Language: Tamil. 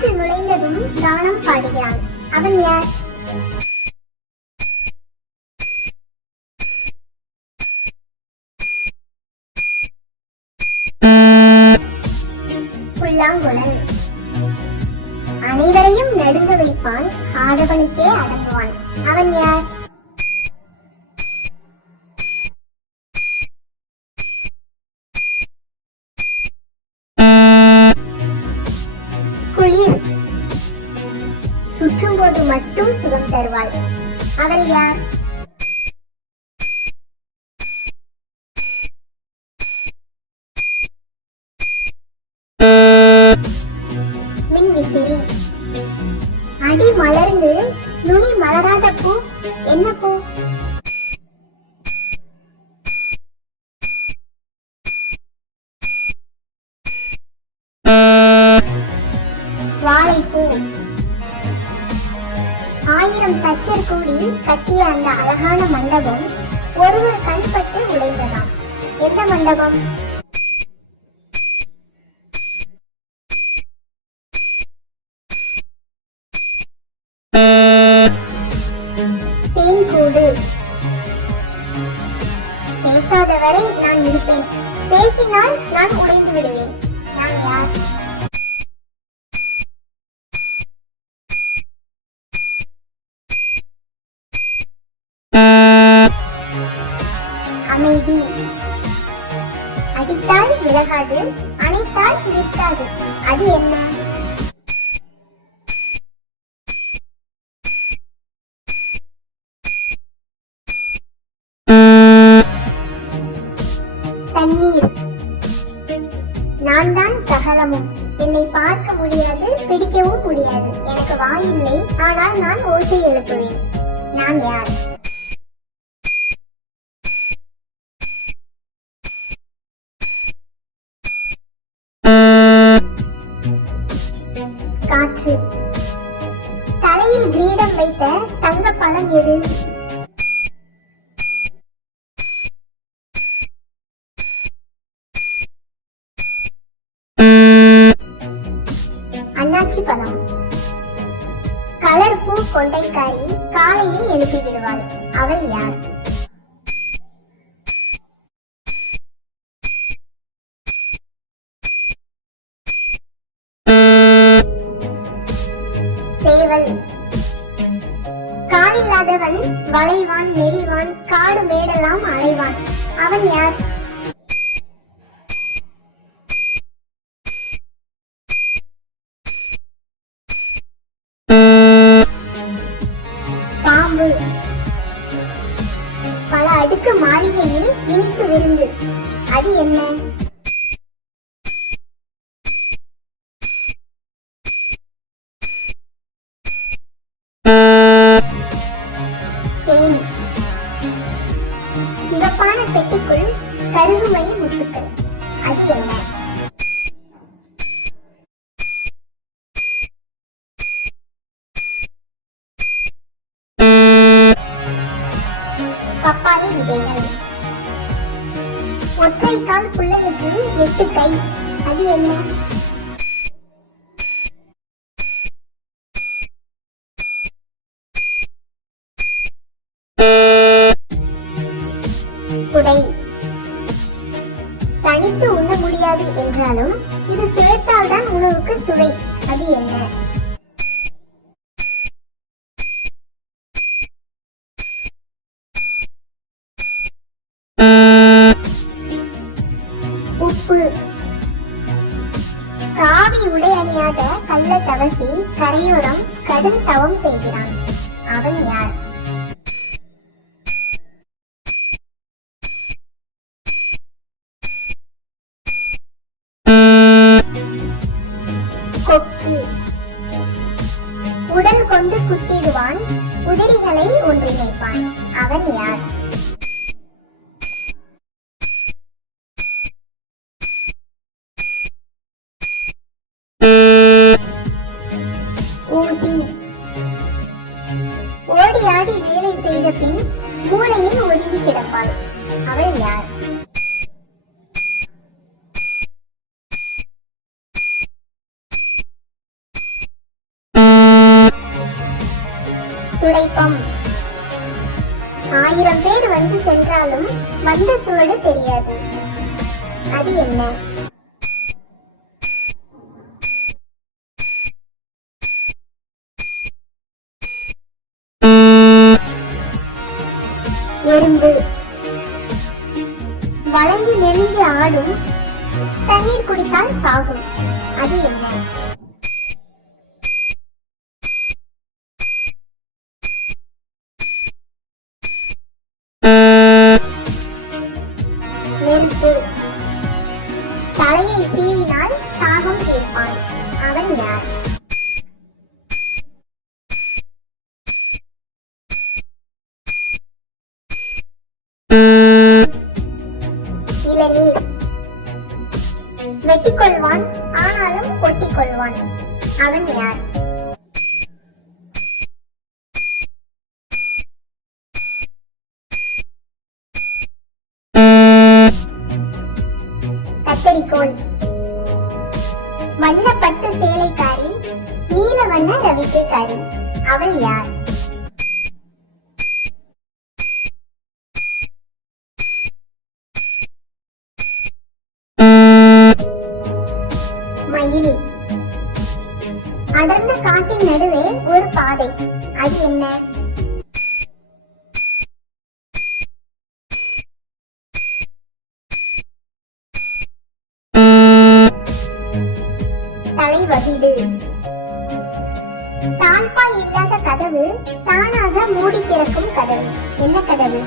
காற்று நுழைந்ததும் கானம் பாடுகிறான். அவன் யார்? புல்லாங்குழல். அனைவரையும் நடுங்க வைப்பான், ஆதவனுக்கே அடங்குவான். அவன் யார்? குளிர். சுற்றும் போது மட்டும் சுகம் தருவாள். அவள் யார்? மின்விசிறி. அடி மலர்ந்து நுனி மலராத பூ என்ன பூ? வாழைப்பூ. 1000 தச்சர் கூடி கட்டிய அந்த அழகான மண்டபம் ஒருவர் கண்பட்டு உடைந்ததாம். எந்த மண்டபம்? தேன்கூடு. பேசாதவரை நான் இருப்பேன், பேசினால் நான் உடைந்து விடுவேன். நான் யார்? அமைதி. அடித்தால் விலகாது, அணைத்தால் நிற்காது. அது என்ன? தண்ணீர். நான் தான் சகலமும். என்னை பார்க்க முடியாது, பிடிக்கவும் முடியாது. எனக்கு வாயில்லை, ஆனால் நான் ஓசை எழுப்புவேன். நான் யார்? காற்று. தலையில் கிரீடம் வைத்த தங்க பழம் எது? அன்னாச்சி பழம். கலர் பூ கொண்டைக்காரி காலையில் எழுப்பி விடுவாள். அவள் யார்? சேவல். காலில்லாதவன் வளைவான், நெளிவான், காடு மேடெல்லாம் அலைவான். அவன் யார்? பாம்பு. பல அடுக்கு மாளிகையில் இனிப்பு விருந்து. அது என்ன? தேன். சிவப்பான பெட்டிக்குள் கருகுமை முத்துக்கள். அது என்ன? பப்பாளி விதைகள். ஒற்றை கால் புள்ளனுக்கு 8 கை. அது என்ன? குடை. தனித்து உண்ண முடியாது என்றாலும் இது சேர்த்தால் தான் உணவுக்கு சுவை. அது என்ன? உப்பு. காவி உடை அணியாத கள்ள தவசி கரையோரம் கடும் தவம் செய்கிறான். அவன் யார்? கொக்கு. உடல் கொண்டு குத்திடுவான், உதிரிகளை ஒன்றிணைப்பான். அவன் யார்? ஊசி. ஓடி ஆடி வேலை செய்த பின் மூளையில் ஒதுங்கி கிடப்பாள். அவள் யார்? துடைப்பம். 1000 பேர் வந்து சென்றாலும் வந்த சுவடு தெரியாது. அது என்ன? எறும்பு. வளைஞ்சு நெளிஞ்சு ஆடும், தண்ணீர் குடித்தால் சாகும். அது என்ன? நெருப்பு. தலையை சீவினால் தாகம் தீர்ப்பான். அவன் யார்? இளநீர். வெட்டிக் கொள்வான், ஆனாலும் கொட்டிக் கொள்வான். அவன் யார்? கத்தரிக்கோல். வண்ணப்பட்டு சேலைக்காரி, நீல வண்ண ரவிக்கைக்காரி. அவள் யார்? மயில். அடர்ந்த காட்டின் நடுவே ஒரு பாதை. அது என்ன? தலைவகிடு. தாழ்பால் இல்லாத கதவு தானாக மூடி திறக்கும் கதவு. என்ன கதவு?